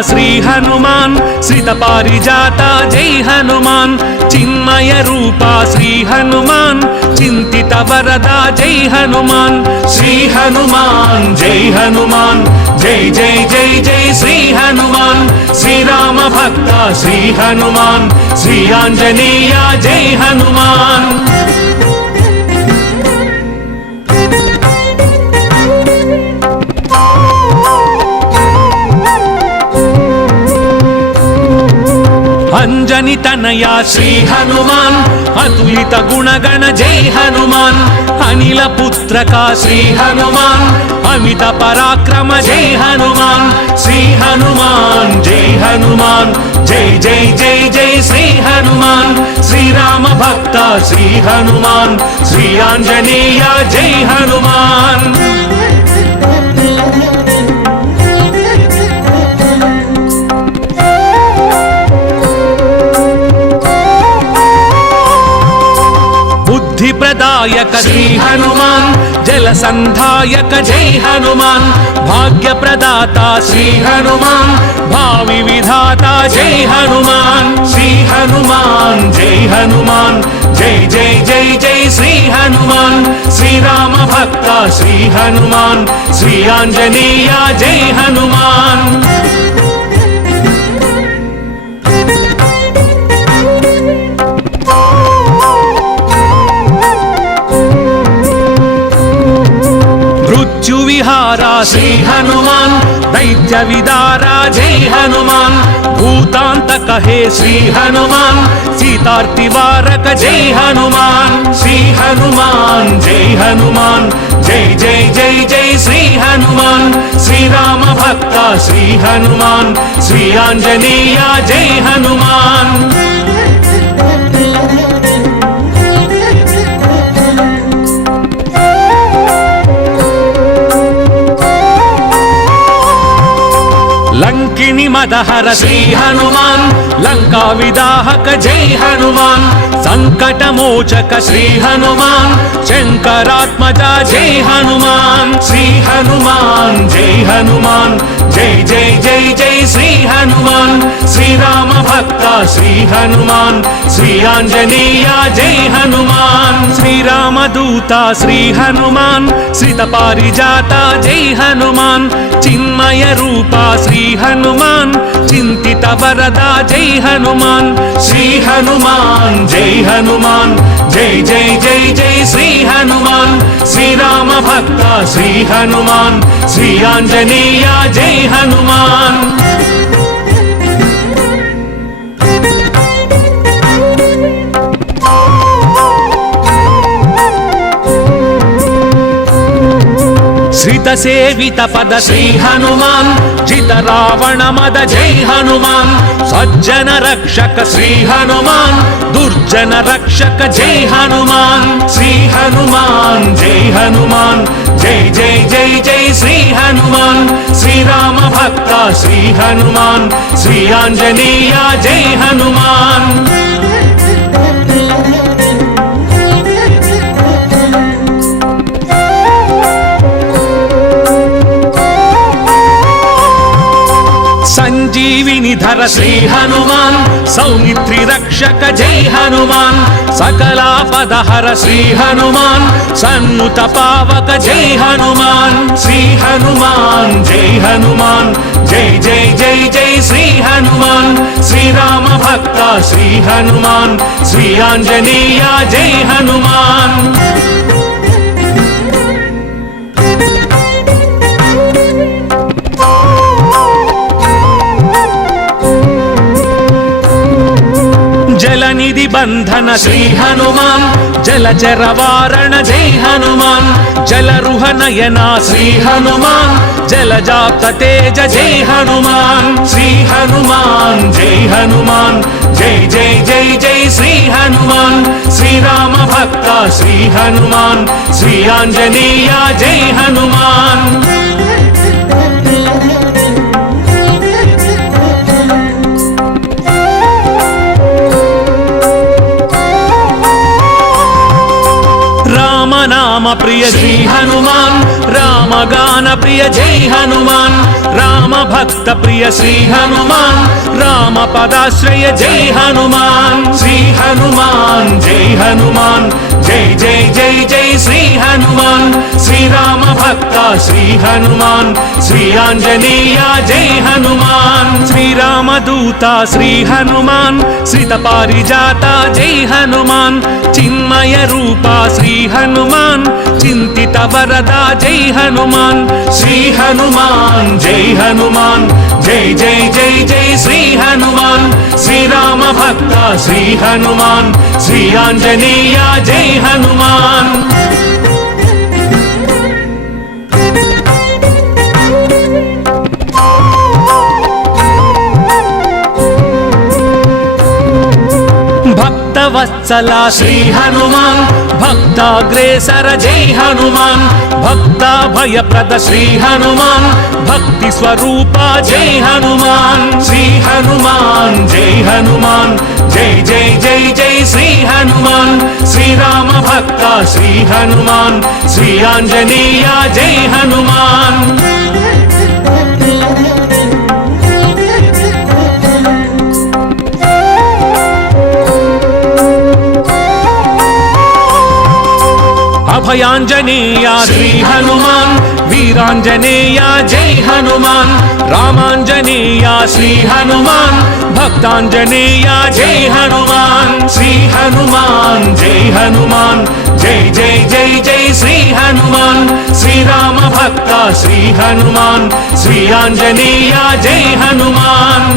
శ్రీ హనుమాన్ శ్రిత పారిజాత జై హనుమాన్. చిన్మయ రూప శ్రీ హనుమాన్ చింతిత వరద జై హనుమాన్. శ్రీ హనుమాన్ జై హనుమాన్. జై జై జై జై శ్రీ హనుమాన్. శ్రీరామ భక్త శ్రీ హనుమాన్. శ్రీ ఆంజనేయ జై హనుమాన్. అంజని తనయ శ్రీ హనుమాన్ అతులిత గుణగణ జై హనుమాన్ అనిల పుత్రక శ్రీ హనుమాన్ అమిత పరాక్రమ జై హనుమాన్ శ్రీ హనుమాన్ జై హనుమాన్ జై జై జై జై శ్రీ హనుమాన్ శ్రీరామ భక్త శ్రీ హనుమాన్ శ్రీ ఆంజనేయ జై హనుమాన్. ప్రదాయక శ్రీ హనుమాన్ జల సంధాయక జై హనుమాన్ భాగ్య ప్రదాత శ్రీ హనుమాన్ భావి విధాత జై హనుమాన్ శ్రీ హనుమాన్ జై హనుమాన్ జై జై జై జై శ్రీ హనుమాన్ శ్రీరామ భక్త శ్రీ హనుమాన్ శ్రీ ఆంజనేయ జై హనుమాన్. మృత్యు విహారా శ్రీ హనుమాన్. దైత్య విదారా జై హనుమాన్. భూతాంతక హే శ్రీ హనుమాన్. సీతార్తి వారక జై హనుమాన్. శ్రీ హనుమాన్ జై హనుమాన్. జై జై జై జై శ్రీ హనుమాన్. శ్రీరామ భక్త శ్రీ హనుమాన్. శ్రీ ఆంజనేయ జై హనుమాన్. లంకిని మదహర శ్రీ హనుమాన్. లంకా విదాహక జై హనుమాన్. సంకట మోచక శ్రీ హనుమాన్. శంకరాత్మజ జై హనుమాన్. శ్రీ హనుమాన్ జై హనుమాన్. జై జై జై జై శ్రీ హనుమాన్. శ్రీరామ భక్త శ్రీ హనుమాన్. శ్రీ ఆంజనేయ జై హనుమాన్. శ్రీరామదూత శ్రీ హనుమాన్. శ్రీత పారిజాత జై హనుమాన్. చిన్మయ రూప శ్రీ హనుమాన్. చింతిత వరద జై హనుమాన్. శ్రీ హనుమాన్ జై హనుమాన్. జై జై జై జై శ్రీ హనుమాన్. శ్రీరామ భక్త శ్రీ హనుమాన్. శ్రీ ఆంజనేయ జై హనుమాన్. శ్రిత సేవిత పద శ్రీ హనుమాన్ జిత రావణ మద జై హనుమాన్. సజ్జన రక్షక శ్రీ హనుమాన్ దుర్జన రక్షక జై హనుమాన్. శ్రీ హనుమాన్ జై హనుమాన్. జై జై జై జై శ్రీ హనుమాన్. శ్రీరామ భక్త శ్రీ హనుమాన్. శ్రీ ఆంజనేయ జై హనుమాన్. సంజీవిని ధర శ్రీ హనుమాన్ సౌమిత్రి రక్షక జై హనుమాన్ సకలాపదహర శ్రీ హనుమాన్ సన్నుత పావక జై హనుమాన్ శ్రీ హనుమాన్ జై హనుమాన్ జై జై జై జై శ్రీ హనుమాన్ శ్రీరామ భక్త శ్రీ హనుమాన్ శ్రీ ఆంజనేయ జై హనుమాన్. జలనిధి బంధన శ్రీ హనుమాన్ జలచర వారణ జై హనుమాన్ జలరుహ నయన శ్రీ హనుమాన్ జలజాప్త తేజ జై హనుమాన్ శ్రీ హనుమాన్ జై హనుమాన్ జై జై జై జై శ్రీ హనుమాన్ శ్రీరామ భక్త శ్రీ హనుమాన్ శ్రీ ఆంజనేయ జై హనుమాన్ రామ ప్రియ శ్రీ హనుమాన్ రామ రామగాన ప్రియ జై హనుమాన్ రామ భక్త ప్రియ శ్రీ హనుమాన్ రామ పదాశ్రయ జై హనుమాన్ శ్రీ హనుమాన్ జై హనుమాన్ జై జై జై జై శ్రీ హనుమాన్. శ్రీరామ భక్త శ్రీ హనుమాన్. శ్రీ ఆంజనేయ జై హనుమాన్. శ్రీరామదూత శ్రీ హనుమాన్. శ్రీత పారిజాత జై హనుమాన్. చిన్మయ రూప శ్రీ హనుమాన్. చింతిత వరద జై హనుమాన్. శ్రీ హనుమాన్ జై హనుమాన్. జై జై జై జై శ్రీ హనుమాన్. శ్రీరామ భక్త శ్రీ హనుమాన్. శ్రీ ఆంజనేయ జై హనుమాన్. భక్తవత్సల శ్రీ హనుమాన్. భక్తాగ్రేసర జై హనుమాన్ భక్త భయప్రద శ్రీ హనుమాన్ భక్తి స్వరూప జై హనుమాన్ శ్రీ హనుమాన్ జై హనుమాన్ జై జై జై జై శ్రీ హనుమాన్ శ్రీరామ భక్త శ్రీ హనుమాన్ శ్రీ ఆంజనేయ జై హనుమాన్ అభయాంజనేయ శ్రీ హనుమాన్. వీరాంజనేయ జై హనుమాన్. రామాంజనేయ శ్రీ హనుమాన్. భక్తాంజనేయ జై హనుమాన్. శ్రీ హనుమాన్ జై హనుమాన్. జై జై జై జై శ్రీ హనుమాన్. శ్రీరామ భక్త శ్రీ హనుమాన్. శ్రీ ఆంజనేయ జై హనుమాన్.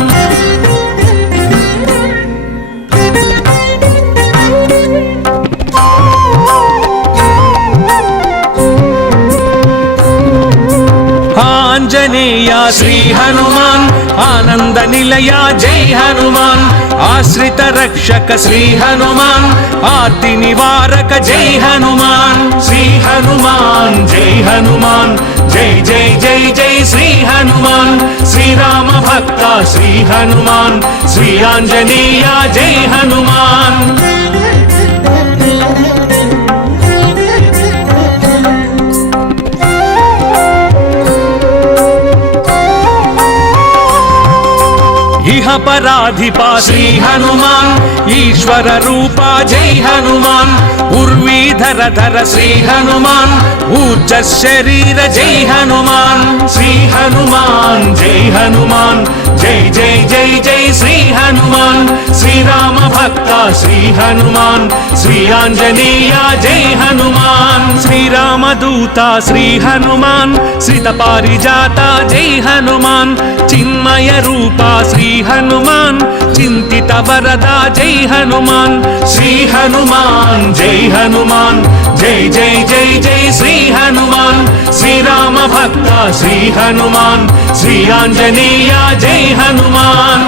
ఆంజనేయ శ్రీ హనుమాన్ ఆనంద నిలయ జై హనుమాన్ ఆశ్రిత రక్షక శ్రీ హనుమాన్ ఆర్తి నివారక జై హనుమాన్. శ్రీ హనుమాన్ జై హనుమాన్ జై జై జై జై శ్రీ హనుమాన్. శ్రీరామ భక్త శ్రీ హనుమాన్ శ్రీ ఆంజనేయ జై హనుమాన్. ఇహ శ్రీ హనుమా ఈశ్వర రూపా జై హనుమాన్. ఉర్వీధర ధర శ్రీ హనుమాన్. ఊర్జ శరీర జై హనుమాన్. శ్రీ హనుమాన్ జై హనుమాన్. జై జై జై జై శ్రీ హనుమాన్. శ్రీరామ భక్త శ్రీ హనుమాన్. శ్రీ ఆంజనేయ జై హనుమాన్. శ్రీరామదూత శ్రీ హనుమాన్. శ్రీత పారిజాత జై హనుమాన్. చిన్మయ రూప శ్రీ హనుమాన్. చింతిత వరద జై హనుమాన్ శ్రీ హనుమాన్ జై హనుమాన్ జై జై జై జై శ్రీ హనుమాన్ శ్రీరామ భక్త శ్రీ హనుమాన్ శ్రీ ఆంజనేయ జై హనుమాన్.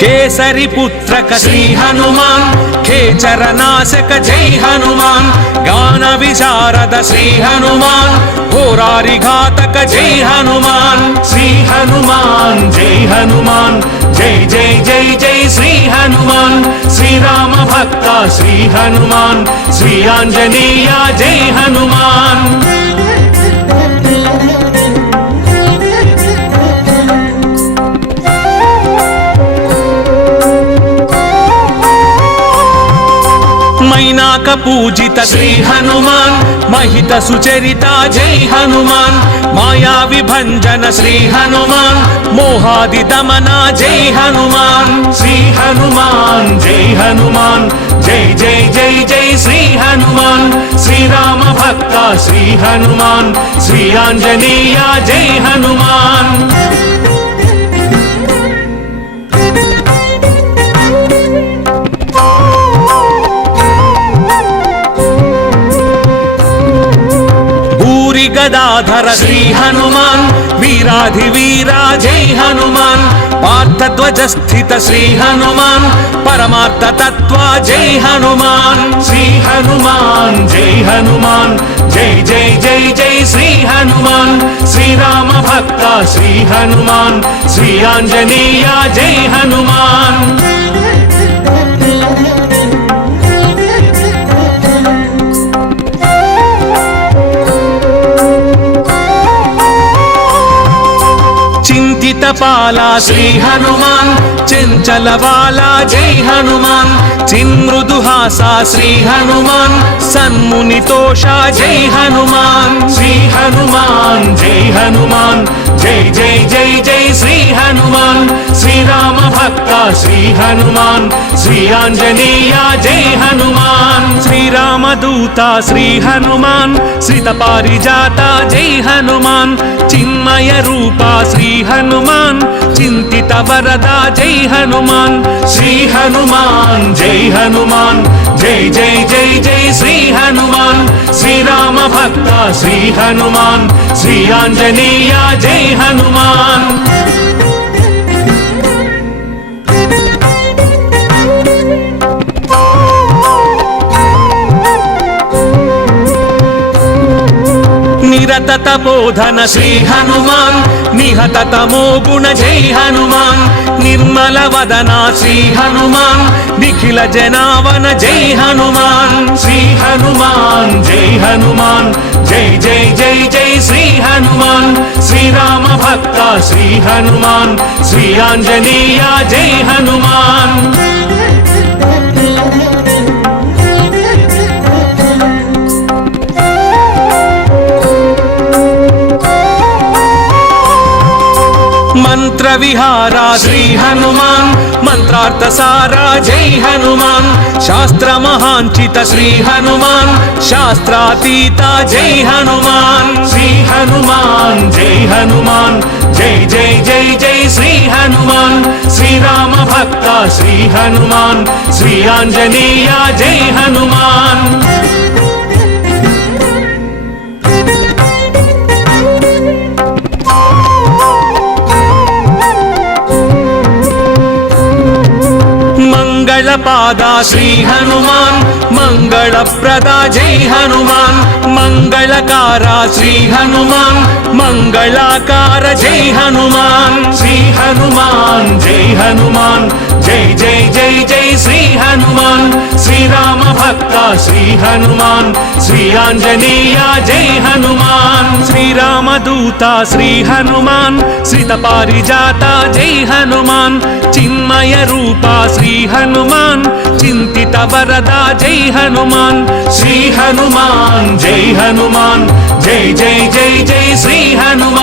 కేసరి పుత్రక శ్రీ హనుమాన్ ఖేచర నాశక జై హనుమాన్ గాన విశారద శ్రీ హనుమాన్ హోరారి ఘాతక జై హనుమాన్ శ్రీ హనుమాన్ జై హనుమాన్ జై జై జై జై శ్రీ హనుమాన్ శ్రీరామ భక్త శ్రీ హనుమాన్ శ్రీ ఆంజనేయ జై హనుమాన్. మైనాక పూజిత శ్రీ హనుమాన్. మహిత సుచరిత జై హనుమాన్. మాయా విభంజన శ్రీ హనుమాన్. మోహాది దమన జై హనుమాన్. శ్రీ హనుమాన్ జై హనుమాన్. జై జై జై జై శ్రీ హనుమాన్. శ్రీరామ భక్త శ్రీ హనుమాన్. శ్రీ ఆంజనేయ జై హనుమాన్. గదాధర శ్రీ హనుమాన్ వీరాధి వీరా జై హనుమాన్ పార్థధ్వజ స్థిత శ్రీ హనుమాన్ పరమార్థ తత్వ జై హనుమాన్ శ్రీ హనుమాన్ జై హనుమాన్ జై జై జై జై శ్రీ హనుమాన్ శ్రీరామ భక్త శ్రీ హనుమాన్ శ్రీ ఆంజనేయ జై హనుమాన్ చింతిత పాల చెంచల బాల జై హనుమాన్. చిన్మృదుహాస శ్రీ హనుమాన్. సన్ముని తోషా జై హనుమాన్. శ్రీ హనుమాన్ జై హనుమాన్. జై జై జై జై శ్రీ హనుమాన్. శ్రీరామ భక్త శ్రీ హనుమాన్. శ్రీ ఆంజనేయ జై హనుమాన్. శ్రీరామదూత శ్రీ హనుమాన్. శ్రీత పారిజాత జై హనుమాన్. చిన్మయ రూప శ్రీ హనుమాన్. చింతిత వరద జై హనుమాన్ శ్రీ హనుమాన్ జై హనుమాన్ జై జై జై జై శ్రీ హనుమాన్ శ్రీరామ భక్త శ్రీ హనుమాన్ శ్రీ ఆంజనేయ జై హనుమాన్. నిరత తపోధన శ్రీ హనుమాన్ నిహత తమో గుణ జై హనుమాన్ నిర్మల వదన శ్రీ హనుమాన్ నిఖిల జనావన జై హనుమాన్. శ్రీ హనుమాన్ జై హనుమాన్ జై జై జై జై శ్రీ హనుమాన్. శ్రీరామ భక్త శ్రీ హనుమాన్ శ్రీ ఆంజనేయ జై హనుమాన్. మంత్ర విహారా శ్రీ హనుమాన్ మంత్రార్థ సారా జై హనుమాన్. శాస్త్ర మహాంచిత శ్రీ హనుమాన్ శాస్త్రాతీత జై హనుమాన్. శ్రీ హనుమాన్ జై హనుమాన్. జై జై జై జై శ్రీ హనుమాన్. శ్రీరామ భక్త శ్రీ హనుమాన్. శ్రీ ఆంజనేయ జై హనుమాన్. మంగళ శ్రీ హనుమాన్ మంగళ ప్రద జై హనుమాన్ మంగళకార శ్రీ హనుమాన్ మంగళాకార జై హనుమాన్ శ్రీ హనుమాన్ జై హనుమాన్ జై జై జై జై శ్రీ హనుమాన్. శ్రీరామ భక్త శ్రీ హనుమాన్. శ్రీ ఆంజనేయ జై హనుమాన్. శ్రీరామదూత శ్రీ హనుమాన్. శ్రీత పారిజాత జై హనుమాన్. చిన్మయ రూప శ్రీ హనుమాన్. చింతిత వరద జై హనుమాన్. శ్రీ హనుమాన్ జై హనుమాన్. జై జై జై జై శ్రీ హనుమాన్.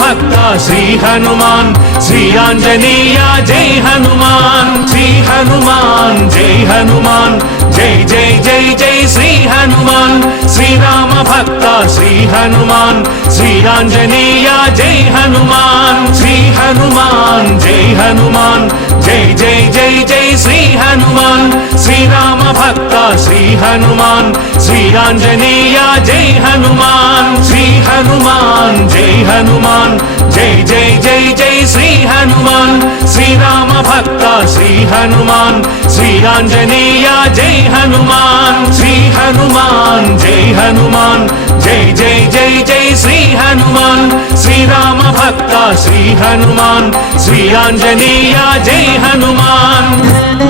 భక్త శ్రీ హనుమాన్ శ్రీ ఆంజనేయ జై హనుమాన్ శ్రీ హనుమాన్ జై హనుమాన్ జై జై జై జై శ్రీ హనుమాన్ శ్రీరామ భక్త శ్రీ హనుమాన్ శ్రీ ఆంజనేయ జై హనుమాన్ శ్రీ హనుమాన్ జై హనుమాన్ జై జై జై జై శ్రీ హనుమాన్ శ్రీరామ భక్త శ్రీ హనుమాన్ శ్రీ ఆంజనేయ జై హనుమాన్ శ్రీ హనుమాన్ జై హనుమాన్ హనుమాన్. జై జై జై జై శ్రీ హనుమాన్. శ్రీరామ భక్త శ్రీ హనుమాన్. శ్రీ ఆంజనేయ జై హనుమాన్. శ్రీ హనుమాన్ జై హనుమాన్. జై జై జై జై శ్రీ హనుమాన్. శ్రీరామ భక్త శ్రీ హనుమాన్. శ్రీ ఆంజనేయ జై హనుమాన్.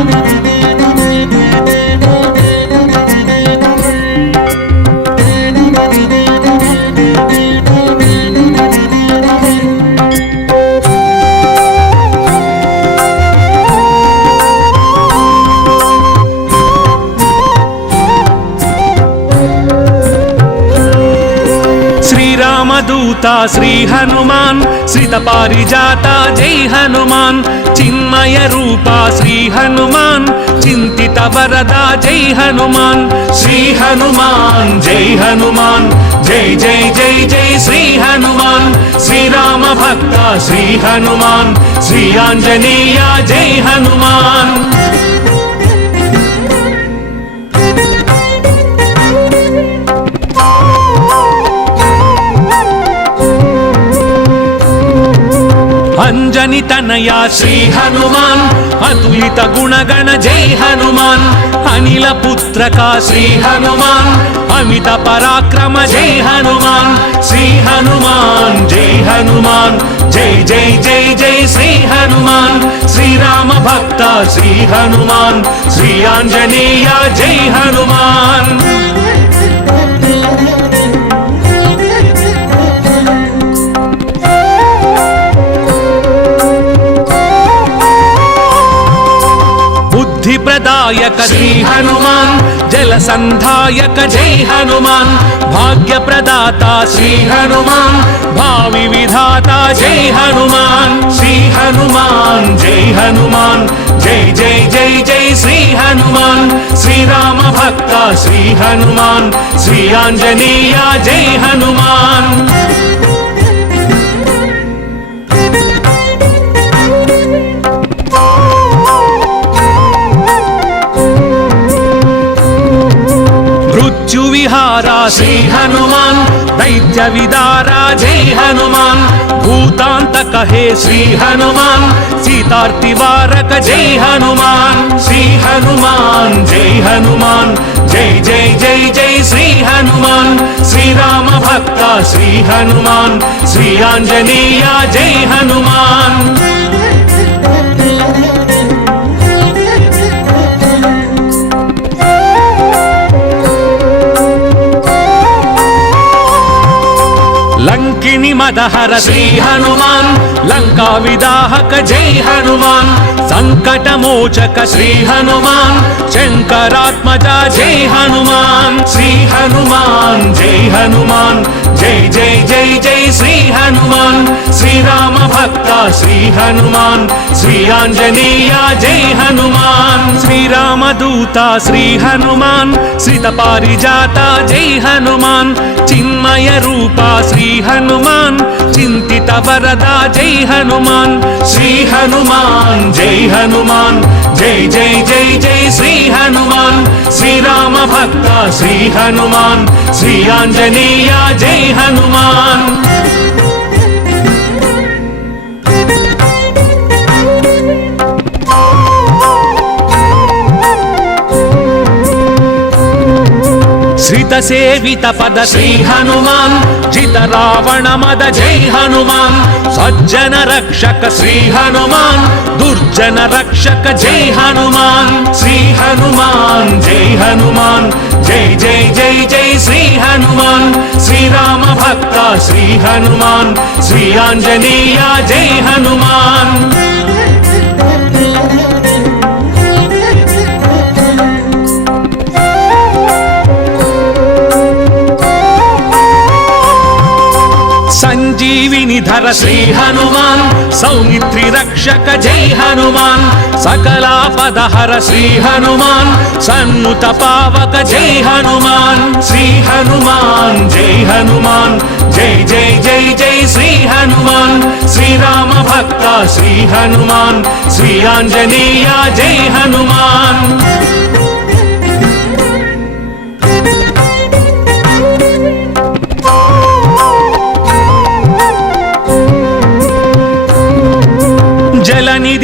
శ్రీ హనుమాన్ శ్రిత పారిజాత జై హనుమాన్. చిన్మయ రూప శ్రీ హనుమాన్ చింతిత వరద జై హనుమాన్. శ్రీ హనుమాన్ జై హనుమాన్. జై జై జై జై శ్రీ హనుమాన్. శ్రీరామ భక్త శ్రీ హనుమాన్. శ్రీ ఆంజనేయ జై హనుమాన్. అంజని తనయ శ్రీ హనుమాన్ అతులిత గుణగణ జై హనుమాన్ అనిల పుత్రక శ్రీ హనుమాన్ అమిత పరాక్రమ జై హనుమాన్ శ్రీ హనుమాన్ జై హనుమాన్ జై జై జై జై శ్రీ హనుమాన్ శ్రీరామ భక్త శ్రీ హనుమాన్ శ్రీ ఆంజనేయ జై హనుమాన్. సంధాయక శ్రీ హనుమాన్ జల సంధాయక జై హనుమాన్ భాగ్య ప్రదాత శ్రీ హనుమాన్ భావి విధాత జై హనుమాన్ శ్రీ హనుమాన్ జై హనుమాన్ జై జై జై జై శ్రీ హనుమాన్ శ్రీరామ భక్త శ్రీ హనుమాన్ శ్రీ ఆంజనేయ జై హనుమాన్ మృత్యు విహారా శ్రీ హనుమాన్ దైత్య విదారా జై హనుమాన్ భూతాంతక హే శ్రీ హనుమాన్ సీతార్తి వారక జై హనుమాన్ శ్రీ హనుమాన్ జై హనుమాన్ జై జై జై జై శ్రీ హనుమాన్ శ్రీరామ భక్త శ్రీ హనుమాన్ శ్రీ ఆంజనేయ జై హనుమాన్ లంకిని మదహర శ్రీ హనుమాన్. లంకా విదాహక జై హనుమాన్. సంకట మోచక శ్రీ హనుమాన్. శంకరాత్మజ జై హనుమాన్. శ్రీ హనుమాన్ జై హనుమాన్. జై జై జై జై శ్రీ హనుమాన్. శ్రీరామ భక్త శ్రీ హనుమాన్. శ్రీ ఆంజనేయ జై హనుమాన్. శ్రీరామ దూత శ్రీ హనుమాన్. శ్రీత పారిజాత జై హనుమాన్. చిన్మయ రూప శ్రీ హనుమాన్. చింతిత వరద జై హనుమాన్. శ్రీ హనుమాన్ జై హనుమాన్. జై జై జై జై శ్రీ హనుమాన్. శ్రీరామ భక్త శ్రీ హనుమాన్. శ్రీ ఆంజనేయ జై హనుమాన్ జిత సేవిత పద శ్రీ హనుమాన్ జిత రావణ మద జై హనుమాన్. సజ్జన రక్షక శ్రీ హనుమాన్ దుర్జన రక్షక జై హనుమాన్. శ్రీ హనుమాన్ జై హనుమాన్ జై జై జై జై శ్రీ హనుమాన్. శ్రీరామ భక్త శ్రీ హనుమాన్ శ్రీ ఆంజనేయ జై హనుమాన్. సంజీవిని ధర శ్రీ హనుమాన్. సౌమిత్రి రక్షక జై హనుమాన్. సకలాపదహర శ్రీ హనుమాన్. సన్ముత పావక జై హనుమాన్. శ్రీ హనుమాన్ జై హనుమాన్. జై జై జై జై శ్రీ హనుమాన్. శ్రీరామ భక్త శ్రీ హనుమాన్. శ్రీ ఆంజనేయ జై హనుమాన్.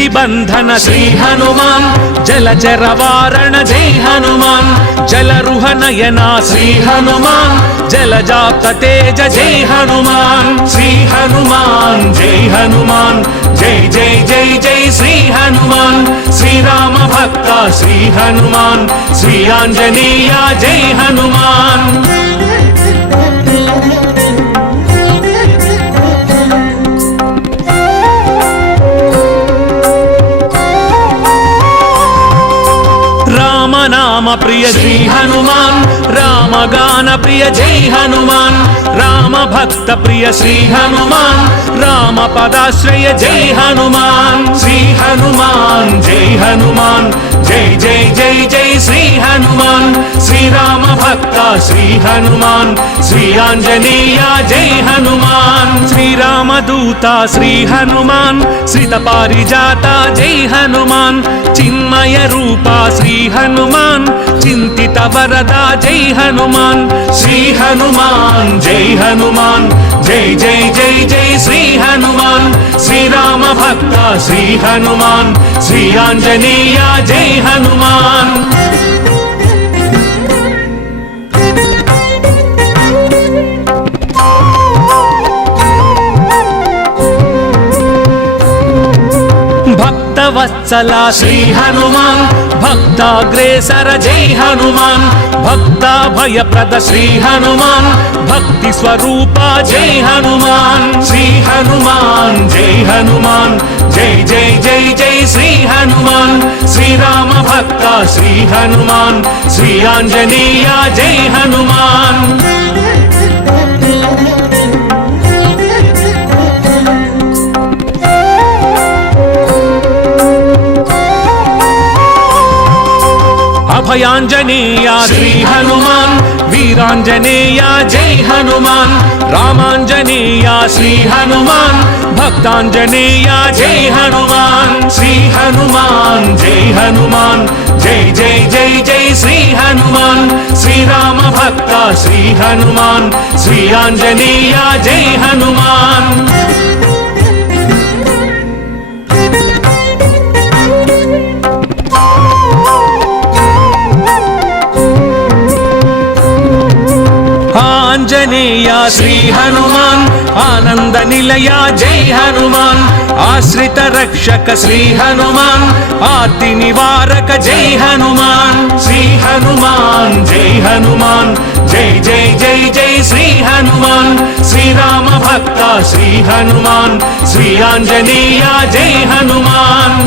జలనిధి బంధన శ్రీ హనుమాన్ జలచర వారణ జై హనుమాన్ జలరుహ నయన శ్రీ హనుమాన్ జలజాత తేజ జై హనుమాన్ శ్రీ హనుమాన్ జై హనుమాన్ జై జై జై జై శ్రీ హనుమాన్ శ్రీరామ భక్త శ్రీ హనుమాన్ శ్రీ ఆంజనేయ జై హనుమాన్. రామనామ ప్రియ శ్రీ హనుమాన్ రామగాన ప్రియ జై హనుమాన్ రామ భక్త ప్రియ శ్రీ హనుమాన్ రామ పదాశ్రయ జై హనుమాన్ శ్రీ హనుమాన్ జై హనుమాన్ జై జై జై జై శ్రీ హనుమాన్ శ్రీరామ భక్త శ్రీ హనుమాన్ శ్రీ ఆంజనేయ జై హనుమాన్ శ్రీరామ దూత శ్రీ హనుమాన్ శ్రీత పారిజాత జై హనుమాన్ చిన్మయ రూప శ్రీ హనుమాన్ చింతిత వరదా జై హనుమాన్. శ్రీ హనుమాన్ జై హనుమాన్. జై జై జై జై శ్రీ హనుమాన్. శ్రీరామ భక్త శ్రీ హనుమాన్. శ్రీ ఆంజనేయ జై హనుమాన్. వత్సలా శ్రీ హనుమాన్. భక్తాగ్రేసర జై హనుమాన్ భక్తాభయప్రద శ్రీ హనుమాన్ భక్తి స్వరూప జై హనుమాన్ శ్రీ హనుమాన్ జై హనుమాన్ జై జై జై జై శ్రీ హనుమాన్ శ్రీరామ భక్త శ్రీ హనుమాన్ శ్రీ ఆంజనేయ జై హనుమాన్ అభయాంజనేయ శ్రీ హనుమాన్ వీరాంజనేయ జై హనుమాన్ రామాంజనేయ శ్రీ హనుమాన్ భక్తాంజనేయ జై హనుమాన్ శ్రీ హనుమాన్ జై హనుమాన్ జై జై జై జై శ్రీ హనుమాన్ శ్రీరామ భక్త శ్రీ హనుమాన్ శ్రీ ఆంజనేయ జై హనుమాన్. ఆంజనేయ శ్రీ హనుమాన్ ఆనంద నిలయ జై హనుమాన్ ఆశ్రిత రక్షక శ్రీ హనుమాన్ ఆర్తి నివారక జై హనుమాన్. శ్రీ హనుమాన్ జై హనుమాన్ జై జై జై జై శ్రీ హనుమాన్. శ్రీరామ భక్త శ్రీ హనుమాన్ శ్రీ ఆంజనేయ జై హనుమాన్.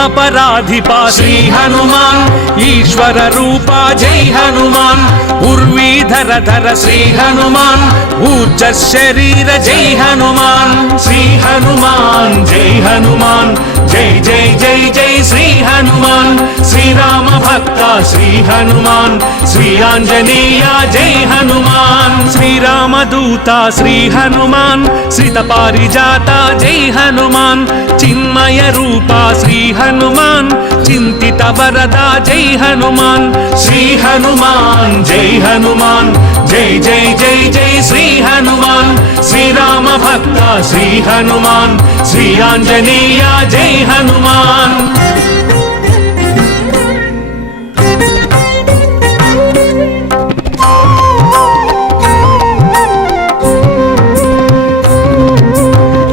ఇహ పరాధిపా శ్రీ హనుమాన్ ఈశ్వర రూపా జై హనుమాన్. ఉర్వీధర ధర శ్రీ హనుమాన్. ఊర్జ శరీర జై హనుమాన్. శ్రీ హనుమాన్ జై హనుమాన్. జై జై జై జై శ్రీ హనుమాన్. శ్రీరామ భక్త శ్రీ హనుమాన్. శ్రీ ఆంజనేయ జై హనుమాన్. శ్రీరామదూత శ్రీ హనుమాన్. శ్రీత పారిజాత జై హనుమాన్. చిన్మయ రూప శ్రీ హనుమాన్. చింతిత వరద జై హనుమాన్ శ్రీ హనుమాన్ జై హనుమాన్ జై జై జై జై శ్రీ హనుమాన్ శ్రీరామ భక్త శ్రీ హనుమాన్ శ్రీ ఆంజనేయ జై హనుమాన్.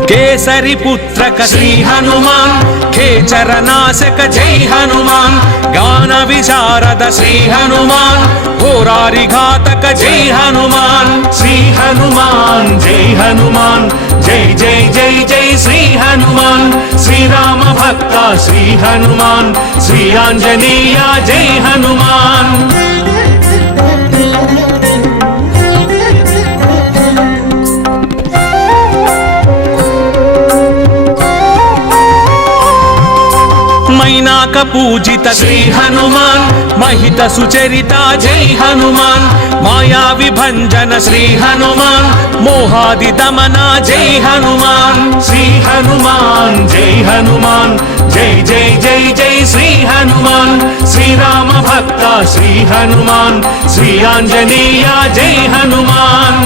కేసరి పుత్రక శ్రీ హనుమాన్ చరనాశక జై హనుమాన్ గాన విశారద శ్రీ హనుమాన్ హోరారి ఘాతక జై హనుమాన్ శ్రీ హనుమాన్ జై హనుమాన్ జై జై జై జై శ్రీ హనుమాన్ శ్రీరామ భక్త శ్రీ హనుమాన్ శ్రీ ఆంజనేయ జై హనుమాన్. మైనాక పూజిత శ్రీ హనుమాన్. మహిత సుచరిత జై హనుమాన్. మాయా విభంజన శ్రీ హనుమాన్. మోహాది దమన జై హనుమాన్. శ్రీ హనుమాన్ జై హనుమాన్. జై జై జై జై శ్రీ హనుమాన్. శ్రీరామ భక్త శ్రీ హనుమాన్. శ్రీ ఆంజనేయ జై హనుమాన్.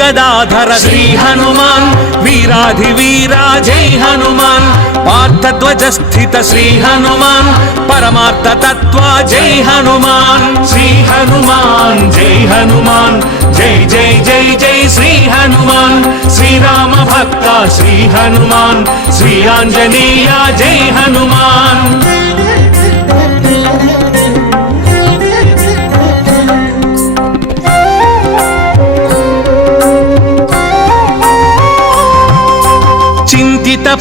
గదాధర శ్రీ హనుమాన్. వీరాధి వీరా జై హనుమాన్. పార్థధ్వజ స్థిత శ్రీ హనుమాన్. పరమార్థ తత్వ జై హనుమాన్. శ్రీ హనుమాన్ జై హనుమాన్. జై జై జై జై శ్రీ హనుమాన్. శ్రీరామ భక్త శ్రీ హనుమాన్. శ్రీ ఆంజనేయ జై హనుమాన్.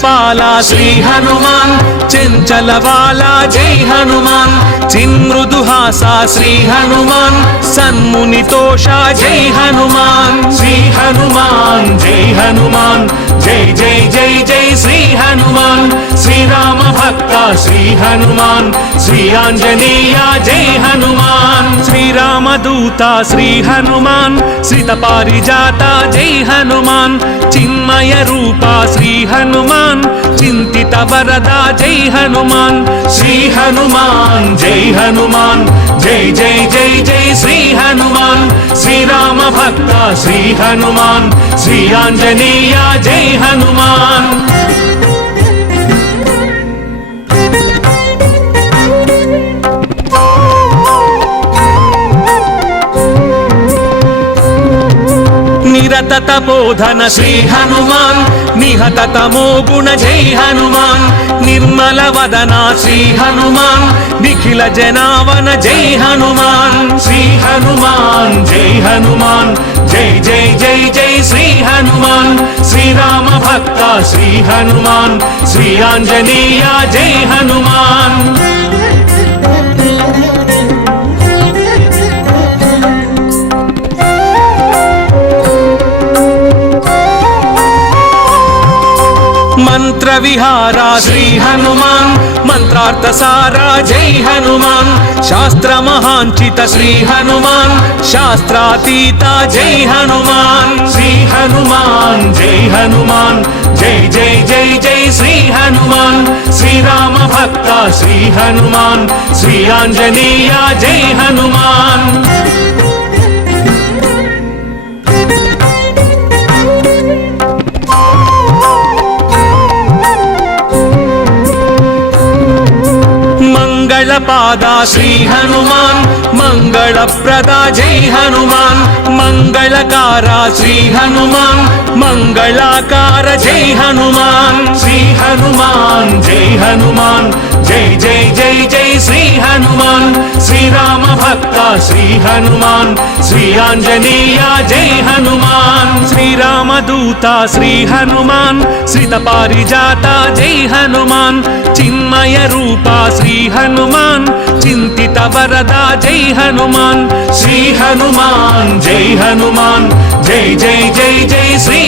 గోపాల శ్రీ హనుమాన్. చెంచల వాలా జై హనుమాన్. చిన్మృదుహాస శ్రీ హనుమాన్. సన్ముని తోషా జై హనుమాన్. శ్రీ హనుమాన్ జై హనుమాన్. జై జై జై జై శ్రీ హనుమాన్. శ్రీరామ భక్త శ్రీ హనుమాన్. శ్రీ ఆంజనేయ జై హనుమాన్. శ్రీరామదూత శ్రీ హనుమాన్. శ్రీత పారిజాత జై హనుమాన్. చిన్మయ రూప శ్రీ హనుమాన్. చింతిత వరద జై హనుమాన్ శ్రీ హనుమాన్ జై హనుమాన్ జై జై జై జై శ్రీ హనుమాన్ శ్రీరామ భక్త శ్రీ హనుమాన్ శ్రీ ఆంజనేయ జై హనుమాన్. నిరత తపోధన శ్రీ హనుమాన్ నిహత తమో గుణ జై హనుమాన్ నిర్మల వదన శ్రీ హనుమాన్ నిఖిల జనావన జై హనుమాన్. శ్రీ హనుమాన్ జై హనుమాన్ జై జై జై జై శ్రీ హనుమాన్ శ్రీరామ భక్త శ్రీ హనుమాన్ శ్రీ ఆంజనేయ జై హనుమాన్. మంత్ర విహారా శ్రీ హనుమాన్ మంత్రార్థ సారా జై హనుమాన్ శాస్త్ర మహాంచిత శ్రీ హనుమాన్ శాస్త్రాతీత జై హనుమాన్ శ్రీ హనుమాన్ జై హనుమాన్ జై జై జై జై శ్రీ హనుమాన్ శ్రీరామ భక్త శ్రీ హనుమాన్ శ్రీ ఆంజనేయ జై హనుమాన్. పాద శ్రీ హనుమాన్. మంగళ ప్రద జై హనుమాన్. మంగళకార శ్రీ హనుమాన్. మంగళాకార జై హనుమాన్. శ్రీ హనుమాన్ జై హనుమాన్. జై జై జై జై శ్రీ హనుమాన్. శ్రీరామ భక్త శ్రీ హనుమాన్. శ్రీ ఆంజనేయ జై హనుమాన్. శ్రీరామదూత శ్రీ హనుమాన్. శ్రీత పారిజాత జై హనుమాన్. చిన్మయ రూప శ్రీ హనుమాన్. చింతిత వరద జై హనుమాన్. శ్రీ హనుమాన్ జై హనుమాన్. జై జై జై జై శ్రీ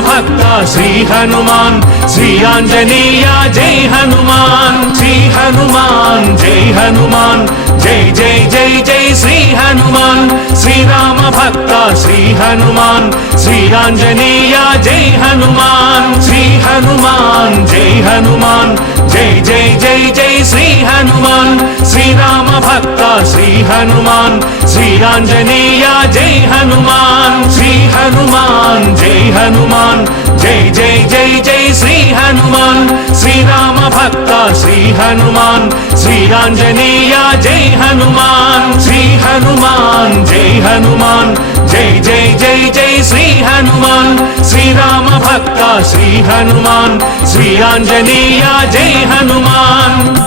భక్త శ్రీ హనుమాన్ శ్రీ ఆంజనేయ జై హనుమాన్ శ్రీ హనుమాన్ జై హనుమాన్ జై జై జై జై శ్రీ హనుమాన్. శ్రీరామ భక్త శ్రీ హనుమాన్. శ్రీ ఆంజనేయ జై హనుమాన్. శ్రీ హనుమాన్ జై హనుమాన్. జై జై జై జై శ్రీ హనుమాన్. శ్రీరామ భక్త శ్రీ హనుమాన్. శ్రీ ఆంజనేయ జై హనుమాన్. శ్రీ హనుమాన్ జై హనుమాన్. జై జై జై జై శ్రీ హనుమాన్. శ్రీరామ భక్త శ్రీ హనుమాన్. శ్రీ ఆంజనేయ జై హనుమాన్. శ్రీ హనుమాన్ జై హనుమాన్. జై జై జై జై శ్రీ హనుమాన్. శ్రీరామ భక్త శ్రీ హనుమాన్. శ్రీ ఆంజనేయ జై హనుమాన్.